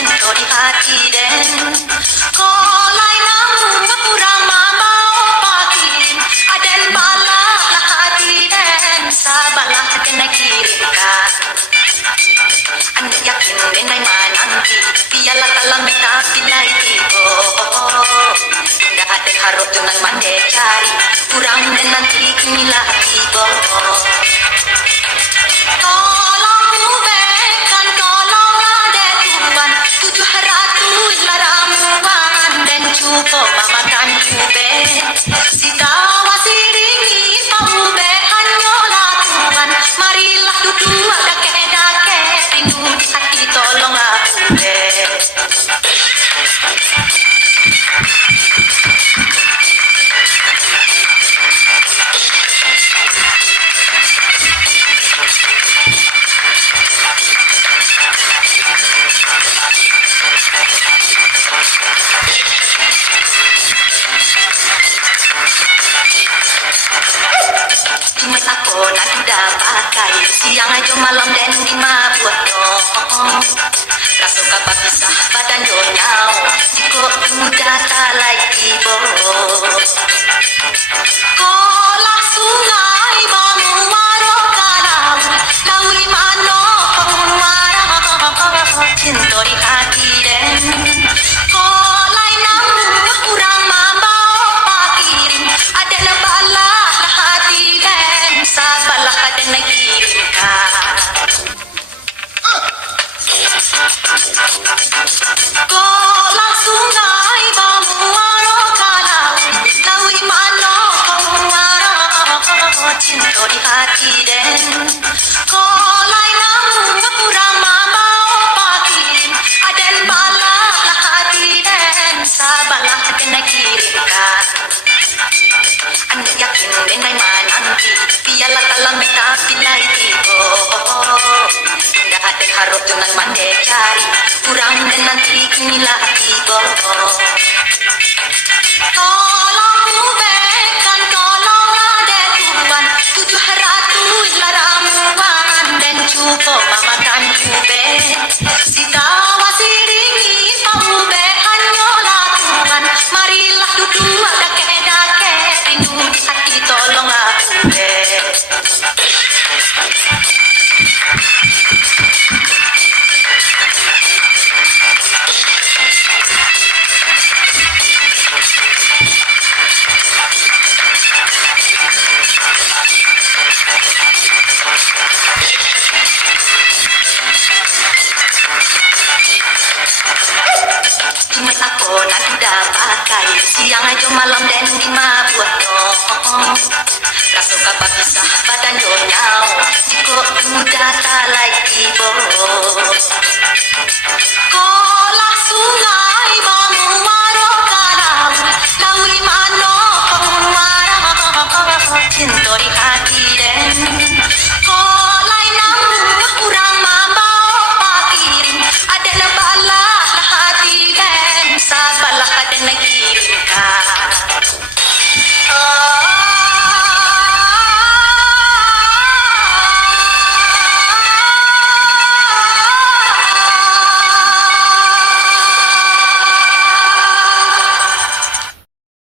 cinta di hati den kolai namu kurang mama pakin aden bala lah hati den sabalah kena kirimkan anda yakin den mai mananti biarlah dalam beta pilai tibo indah den harap dengan mande cari kurang den nanti inilah tibo. Cukup mama kan kube sita wasiringi paube hanyola Tuhan marilah duduk dake rindu di hati tolong aku cuma aku nak udah pakai siang aja malam dan di mabuat dong rasa kabar pisah badan donyau jika udah tak lagi kolah sungai bangu warok kanau lauli mano penguara cinta di hati den kolai namu kurang mambau pakirim ada nabala hati den sabalah ada nagirimkan kolah sungai bangu warok kanau lauli mano penguara cinta di hati den kolai namu kurang mambau pakirim ada nabala hati den sabalah ada nagirimkan anda yakin den mai mananti biarlah dalam beta pilai tibo indah ada harap dengan mande cari kurang den nanti inilah tibo tolong kubekan tolonglah den Tuhan 700 ramuan dan cukup mama kan kube sita wasiringi paube hanyola Tuhan marilah duduk dake rindu di hati tolong aku cuma aku nak udah pakai siang aja malam dan di mabuat dong rasa kabar pisah badan donyau jika udah tak lagi